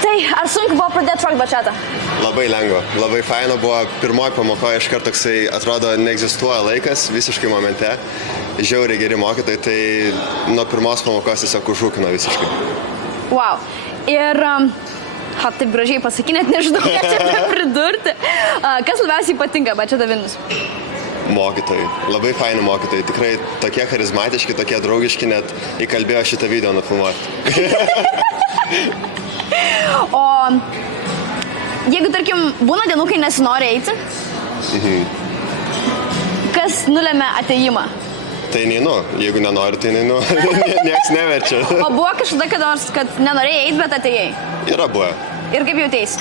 Tai ar sunku buvo pradėti šokti bačetą? Labai lengva, labai faina buvo. Pirmoji pamokoje iškart toksai, atrodo, neegzistuoja laikas, visiškai momente. Žiauriai geri mokytojai, tai nuo pirmos pamokos tiesiog užrūkino visiškai. Wow. Ir, taip gražiai pasaky, net nežinau, ką čia pridurti. Kas labiausiai patinka bačeta Vilnius? Mokytojai, labai faini mokytojai, tikrai tokie charizmatiški, tokie draugiški, net įkalbėjo šitą video nufilmuoti. O jeigu, tarkim, būna dienų, kai nesinori eiti, kas nulemia atėjimą? Tai neinu, jeigu nenori, tai neinu, nieks neverčia. O buvo kažkada, kad nenorėjai eiti, bet atėjai? Yra buvę. Ir kaip jautėsi?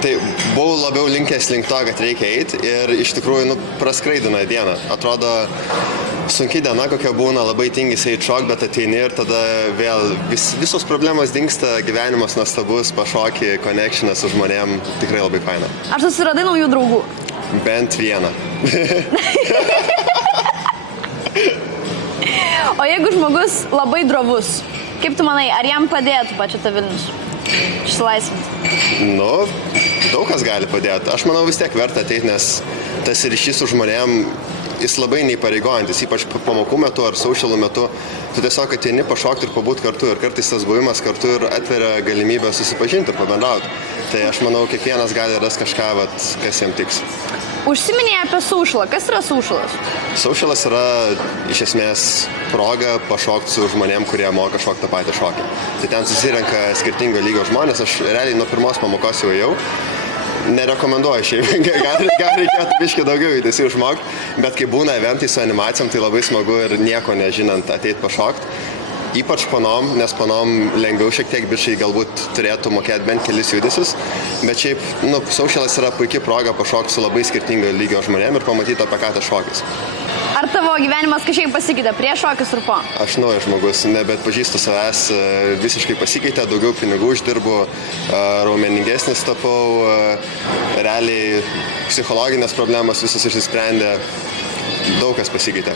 Tai buvau labiau linkęs link to, kad reikia eiti ir iš tikrųjų praskraidina dieną. Atrodo, sunki diena, kokia būna, labai tingis eiti šok, bet ateini ir tada vėl visos problemos dingsta, gyvenimas nuostabus, pašoki, connectionas su žmonėm, tikrai labai faina. Ar susiradai naujų draugų? Bent vieną. O jeigu žmogus labai drovus, kaip tu manai, ar jam padėtų bačeta Vilnius išsilaisvinti? Daug kas gali padėti. Aš manau vis tiek verta ateiti, nes tas ryšys su žmonėm, jis labai neįpareigojantis, ypač pamokų metu ar socialų metu. Tu tiesiog ateini pašokti ir pabūti kartu ir kartais tas buvimas kartu ir atveria galimybę susipažinti ir pabendrauti. Tai aš manau, kiekvienas gali rasti kažką, kas jam tiks. Užsiminėjai apie socialą. Kas yra socialas? Socialas yra iš esmės proga pašokti su žmonėm, kurie moka šokti tą patį šokį. Tai ten susirenka skirtingo lygio žmonės. Aš realiai nuo pirmos pamokos jau ėjau. Nerekomenduoju šiaip, gal reikėtų biškį daugiau įdėsi išmokti, bet kai būna eventai su animacijom, tai labai smagu ir nieko nežinant ateit pašokti. Ypač panom, nes panom lengviau šiek tiek biškai galbūt turėtų mokėti bent kelis judesius, bet šiaip, socialas yra puikia proga pašokti su labai skirtingo lygio žmonėm ir pamatyti, apie ką tas šokis. Ar tavo gyvenimas kažkiek pasikeitė prieš šokius ir po? Aš naujas žmogus, nebet pažįstu savęs, visiškai pasikeitė, daugiau pinigų uždirbu, raumeningesnis tapau, realiai psichologinės problemas visus išsisprendė, daug kas pasikeitė.